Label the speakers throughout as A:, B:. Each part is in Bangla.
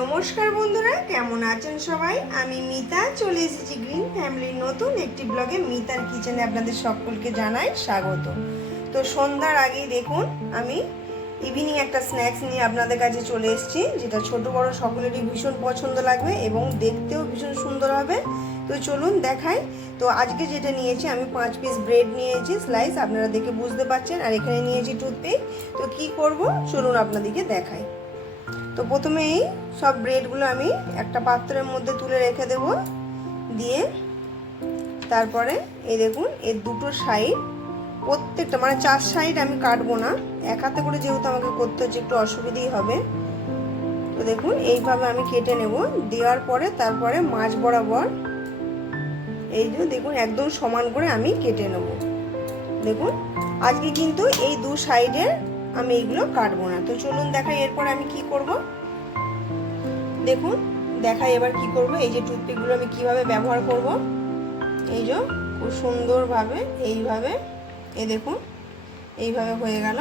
A: নমস্কার বন্ধুরা, কেমন আছেন সবাই? আমি মিতা, চলে এসেছি গ্রিন ফ্যামিলির নতুন একটি ব্লগে মিতার কিচেনে আপনাদের সকলকে জানাই স্বাগত। তো সন্ধ্যার আগেই দেখুন, আমি ইভিনিং একটা স্ন্যাক্স নিয়ে আপনাদের কাছে চলে এসেছি, যেটা ছোট বড় সকলেরই ভীষণ পছন্দ লাগবে এবং দেখতেও ভীষণ সুন্দর হবে। তো চলুন দেখাই। তো আজকে যেটা নিয়েছি, আমি পাঁচ পিস ব্রেড নিয়েছি স্লাইস আপনারা দেখে বুঝতে পারছেন, আর এখানে নিয়েছি টুথপিক তো কি করব? চলুন আপনাদেরকে দেখাই। তো প্রথমেই সব ব্রেডগুলো আমি একটা পাত্রের মধ্যে তুলে রেখে দেব দিয়ে তারপরে এই দেখুন, এর দুটো সাইড, প্রত্যেকটা মানে চার সাইড আমি কাটবো না, এক হাতে করে যেহেতু আমাকে করতে হচ্ছে, একটু অসুবিধেই হবে। তো দেখুন, এইভাবে আমি কেটে নেব, দেওয়ার পরে তারপরে মাছ বরাবর এই যে দেখুন, একদম সমান করে আমি কেটে নেব। দেখুন, আজকে কিন্তু এই দু সাইডের আমি এইগুলো কাটবো না। তো চলুন দেখাই এরপরে আমি কি করব। দেখুন, দেখাই এবার কি করব। এই যে টুথপিকগুলো আমি কীভাবে ব্যবহার করব। এই যে, খুব সুন্দরভাবে, এইভাবে, এই দেখুন, এইভাবে হয়ে গেল।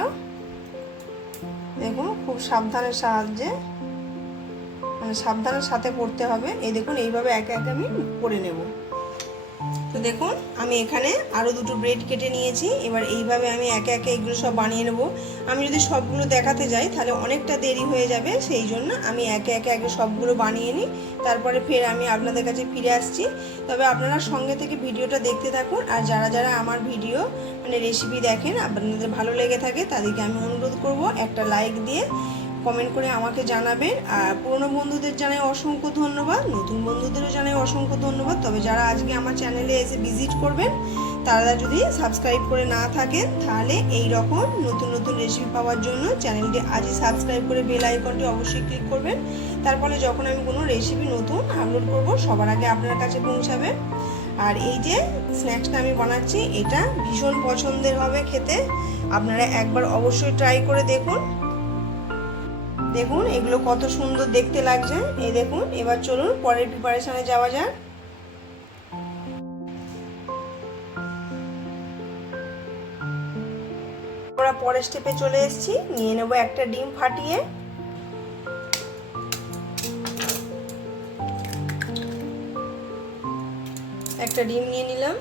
A: দেখুন, খুব সাবধানের সাহায্যে মানে সাবধানের সাথে পড়তে হবে। এই দেখুন, এইভাবে একে একে আমি করে নেব। তো দেখুন, আমি এখানে আরও দুটো ব্রেড কেটে নিয়েছি। এবার এইভাবে আমি একে একে এগুলো সব বানিয়ে নেব। আমি যদি সবগুলো দেখাতে যাই, তাহলে অনেকটা দেরি হয়ে যাবে। সেই জন্য আমি একে একে আগে সবগুলো বানিয়ে নিই। তারপরে ফের আমি আপনাদের কাছে ফিরে আসছি। তবে আপনারা সঙ্গে থেকে ভিডিওটা দেখতে থাকুন। আর যারা যারা আমার ভিডিও মানে রেসিপি দেখেন, আপনাদের ভালো লেগে থাকে, তাদেরকে আমি অনুরোধ করব একটা লাইক দিয়ে কমেন্ট করে আমাকে জানাবেন। আর পুরনো বন্ধুদের জানাই অসংখ্য ধন্যবাদ, নতুন বন্ধুদেরও জানাই অসংখ্য ধন্যবাদ। তবে যারা আজকে আমার চ্যানেলে এসে ভিজিট করবেন, তারা যদি সাবস্ক্রাইব করে না থাকেন, তাহলে এই রকম নতুন নতুন রেসিপি পাওয়ার জন্য চ্যানেলটি আজই সাবস্ক্রাইব করে বেল আইকনটি অবশ্যই ক্লিক করবেন। তার ফলে যখন আমি কোনো রেসিপি নতুন আপলোড করব, সবার আগে আপনার কাছে পৌঁছাবে। আর এই যে স্ন্যাক্সটা আমি বানাচ্ছি, এটা ভীষণ পছন্দের হবে খেতে। আপনারা একবার অবশ্যই ট্রাই করে দেখুন। দেখুন, এগুলো কত সুন্দর দেখতে লাগছে। এই দেখুন, এবার চলুন পরের প্রিপারেশনে যাওয়া যাক। আমরা পরের স্টেপে চলে এসেছি। নিয়ে নেব একটা ডিম ফাটিয়ে। একটা ডিম নিয়ে নিলাম।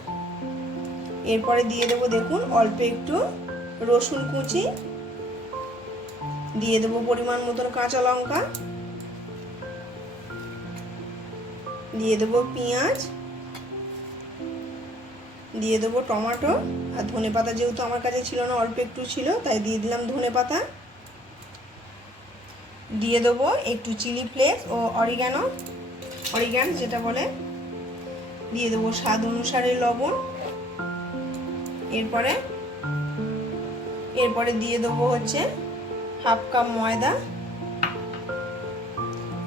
A: এরপরে দিয়ে দেবো, দেখুন, অল্প একটু রসুন কুচি। দিয়ে দেবো পরিমাণ মতন কাঁচা লঙ্কা। দিয়ে দেবো পেঁয়াজ। দিয়ে দেবো টমেটো। আর ধনে পাতা যেহেতু আমার কাছে ছিল না, অল্প একটু ছিল, তাই দিয়ে দিলাম ধনে পাতা। দিয়ে দেবো একটু চিলি ফ্লেক্স ও অরিগানো। অরিগান যেটা বলে। দিয়ে দেবো স্বাদ অনুসারে লবণ। এরপরে এরপরে দিয়ে দেবো হচ্ছে হাফ কাপ ময়দা,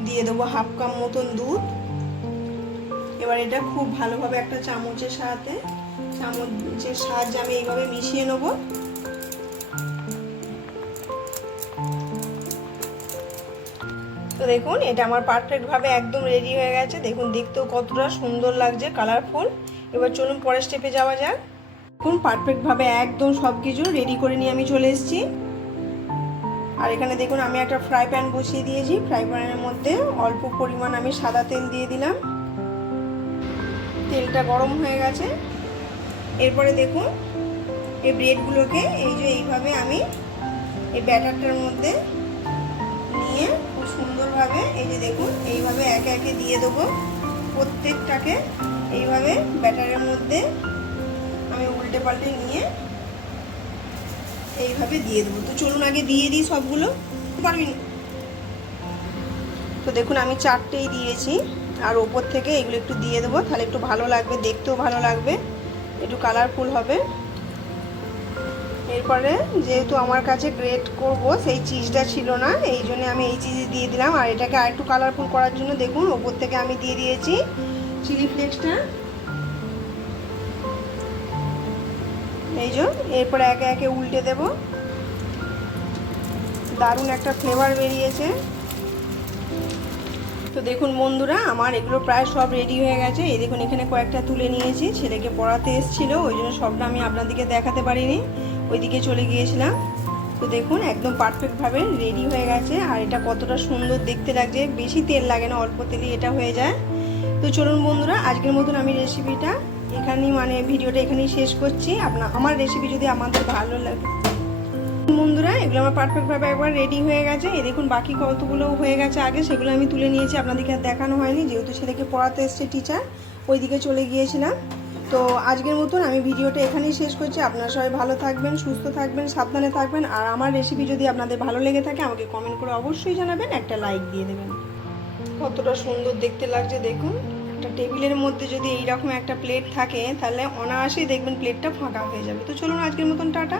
A: দিয়ে দেবো হাফ কাপ মতন দুধ। এবার এটা খুব ভালোভাবে একটা চামচের সাথে চামচের সাহায্যে আমি এইভাবে মিশিয়ে নেব। তো দেখুন, এটা আমার পারফেক্টভাবে একদম রেডি হয়ে গেছে। দেখুন, দেখতেও কতটা সুন্দর লাগছে কালারফুল এবার চলুন পরের স্টেপে যাওয়া যাক। দেখুন পারফেক্টভাবে একদম সব কিছু রেডি করে নিয়ে আমি চলে এসেছি। আর এখানে দেখুন, আমি একটা ফ্রাই প্যান বসিয়ে দিয়েছি। ফ্রাই প্যানের মধ্যে অল্প পরিমাণ আমি সাদা তেল দিয়ে দিলাম। তেলটা গরম হয়ে গেছে। এরপরে দেখুন, এই ব্রেডগুলোকে এই যে এইভাবে আমি এই ব্যাটারটার মধ্যে নিয়ে খুব সুন্দরভাবে এই যে দেখুন, এইভাবে একে একে দিয়ে দেবো। প্রত্যেকটাকে এইভাবে ব্যাটারের মধ্যে আমি উল্টে পাল্টে নিয়ে এইভাবে দিয়ে দেবো। তো চলুন আগে দিয়ে দিই সবগুলো। তো দেখুন, আমি চারটেই দিয়েছি। আর ওপর থেকে এগুলো একটু দিয়ে দেবো। তাহলে একটু ভালো লাগবে, দেখতেও ভালো লাগবে। একটু কালারফুল হবে। এরপরে যেহেতু আমার কাছে গ্রেট করব, সেই চিজটা ছিল না, এই জন্য আমি এই চিজ দিয়ে দিলাম। আর এটাকে আর একটু কালারফুল করার জন্য দেখুন, ওপর থেকে আমি দিয়ে দিয়েছি চিলি ফ্লেক্সটা এই যে এরপরে একে একে উল্টে দেব। দারুণ একটা ফ্লেভার বেরিয়েছে। তো দেখুন বন্ধুরা, আমার এগুলো প্রায় সব রেডি হয়ে গেছে। এই দেখুন, এখানে কয়েকটা তুলে নিয়েছি। ছেলেকে পড়াতে এসেছিল, ওই জন্য সবটা আমি আপনাদেরকে দেখাতে পারিনি। ওইদিকে চলে গিয়েছিলাম। তো তো দেখুন, একদম পারফেক্টভাবে রেডি হয়ে গেছে। আর এটা কতটা সুন্দর দেখতে লাগছে। বেশি তেল লাগে না, অল্প তেলই এটা হয়ে যায়। তো চলুন বন্ধুরা, আজকের মতন আমি রেসিপিটা এখানেই মানে ভিডিওটা এখানেই শেষ করছি। আপনার আমার রেসিপি যদি আমাদের ভালো লাগে। বন্ধুরা, এগুলো আমার পারফেক্টভাবে একবার রেডি হয়ে গেছে। এই দেখুন, বাকি কতগুলো হয়ে গেছে আগে। সেগুলো আমি তুলে নিয়েছি। আপনাদেরকে আর দেখানো হয়নি। যেহেতু ছেলেকে পড়াতে এসছে টিচার ওইদিকে চলে গিয়েছিলাম। তো আজকের মতন আমি ভিডিওটা এখানেই শেষ করছি। আপনারা সবাই ভালো থাকবেন, সুস্থ থাকবেন, সাবধানে থাকবেন। আর আমার রেসিপি যদি আপনাদের ভালো লেগে থাকে, আমাকে কমেন্ট করে অবশ্যই জানাবেন। একটা লাইক দিয়ে দেবেন। কতটা সুন্দর দেখতে লাগছে, দেখুন। একটা টেবিলের মধ্যে যদি এইরকম একটা প্লেট থাকে, তাহলে অনায়াসেই দেখবেন প্লেটটা ফাঁকা হয়ে যাবে। তো চলুন আজকের মতন, টাটা।